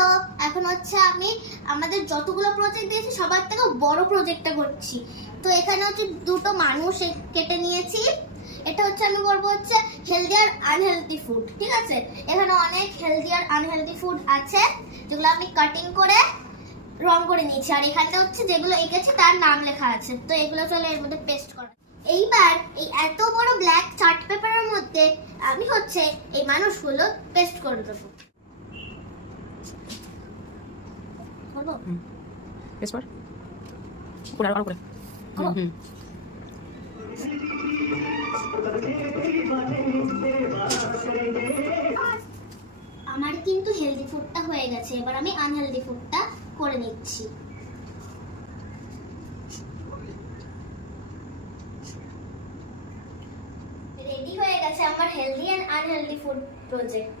Hello, এখন হচ্ছে আমি আমাদের যতগুলো প্রজেক্ট দিয়েছি সবার থেকে বড় প্রজেক্টটা করছি। তো এখানে হচ্ছে দুটো মানুষ কেটে নিয়েছি। এটা হচ্ছে আমি করবো হচ্ছে হেলদি আর আনহেলদি ফুড, ঠিক আছে? এখানে অনেক হেলদি আর আনহেলদি ফুড আছে যেগুলো আমি কাটিং করে রং করে নিয়েছি, আর এখানটা হচ্ছে যেগুলো এঁকেছি তার নাম লেখা আছে। তো এগুলো চলে এর মধ্যে পেস্ট করা। এইবার এই এত বড় ব্ল্যাক চার্ট পেপারের মধ্যে আমি হচ্ছে এই মানুষগুলো পেস্ট করে দেবো। করবো? পেস্ট কর। করে আরো করে। আমার কিন্তু হেলদি ফুডটা হয়ে গেছে, এবার আমি আনহেলদি ফুডটা করে নিচ্ছি। রেডি হয়ে গেছে আমার healthy and unhealthy food project.